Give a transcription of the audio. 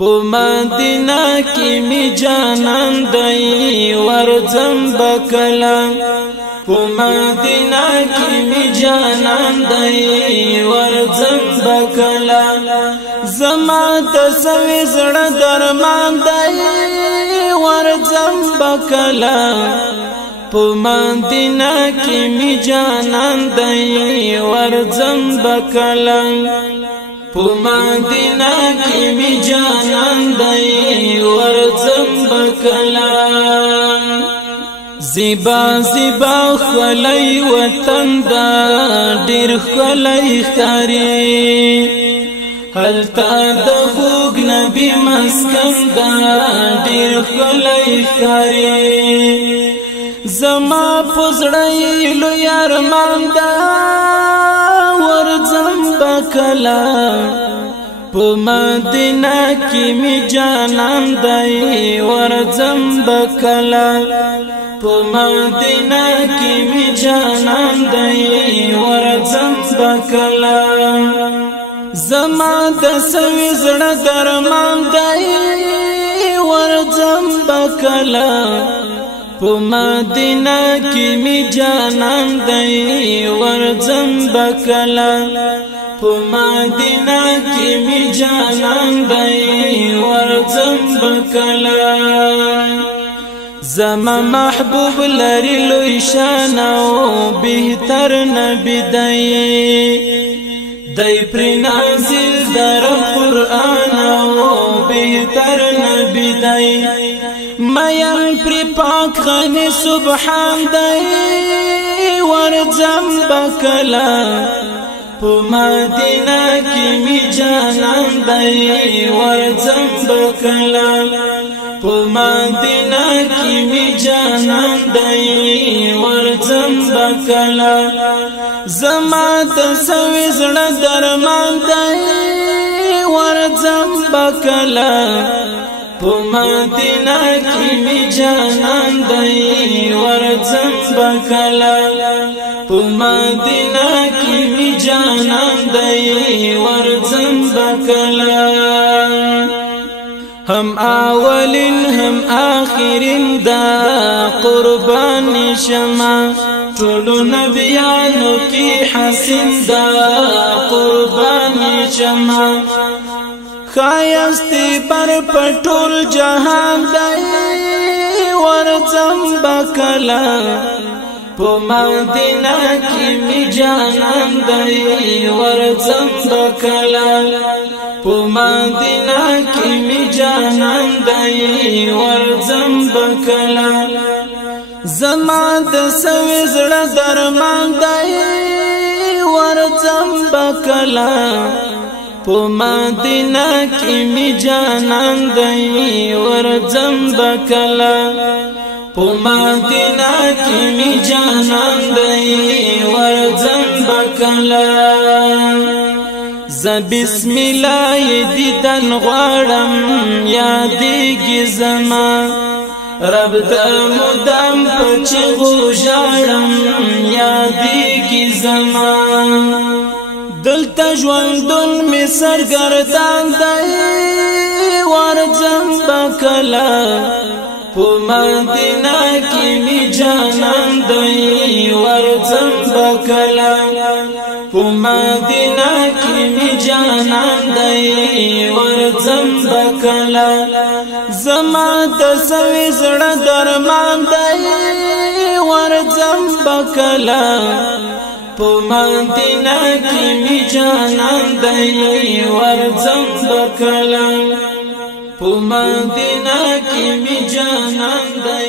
په مدینه کې می جانان دی ورځم بکلا په مدینه کې می جانان دی ورځم بکلا زما د سوي زړه درمان دی ورځم بکلا په مدینه کې می جانان دی ورځم بکلا په مدینه کې می جانان دی ورځم بکلا زیبا زیبا خلی وطن دا ډیر خلی ښکاري هلته د خوږ نبی مسکن دا ډیر خلی ښکاري زما په زړه لوی ارمان دا ورځم بکلا په مدینه کې می جانان دی ورځم بکلا په مدینه کې می جانان دی ورځم بکلا زما د سوي زړه درمان دی ورځم بکلا په مدینه کې می جانان دی ورځم بکلا په مدینه کې می جانان دی ورځم بکلا زما محبوب لري لوی شان او بهتر نبی دی پر نازل در قرآن او بهتر نبی دی میم پر پاک غنی سبحان دی ورځم بکلا په مدینه کې می جانان دی ورځم بکلا په مدینه کې می جانان دی ورځم بکلا زما د سوي زړه درمان دی ورځم بکلا په مدینه کې می جانان دی ورځم بکلا په مدینه کې می جانان دی ورځم بکلا هم اولین هم آخرین دا قربان شما ټولو نبیانو کې حسین دا قربان شما خایستی پر پټول جهان دی ورځم بکلا په مدینه کې می جانان دی ورځم بکلا په مدینه کې می جانان دی ورځم بکلا زما د سوي زړه درمان دی ورځم بکلا په مدینه کې می جانان دی ورځم بکلا په مدینه کې می جانان دی ورځم بکلا ز بسم الله دیدن غواړم یادېږي زما رب ته مدام پچغو ژاړم یادېږي زما دلته ژوندون می سرګردان دی ورځم بکلا په مدینه کې می جانان دی ورځم بکلا په مدینه کې می جانان دی ورځم بکلا زما د سوي زړه درمان دی ورځم بکلا په مدینه کې می جانان دی ورځم بکلا په مدینه کې می جانان دی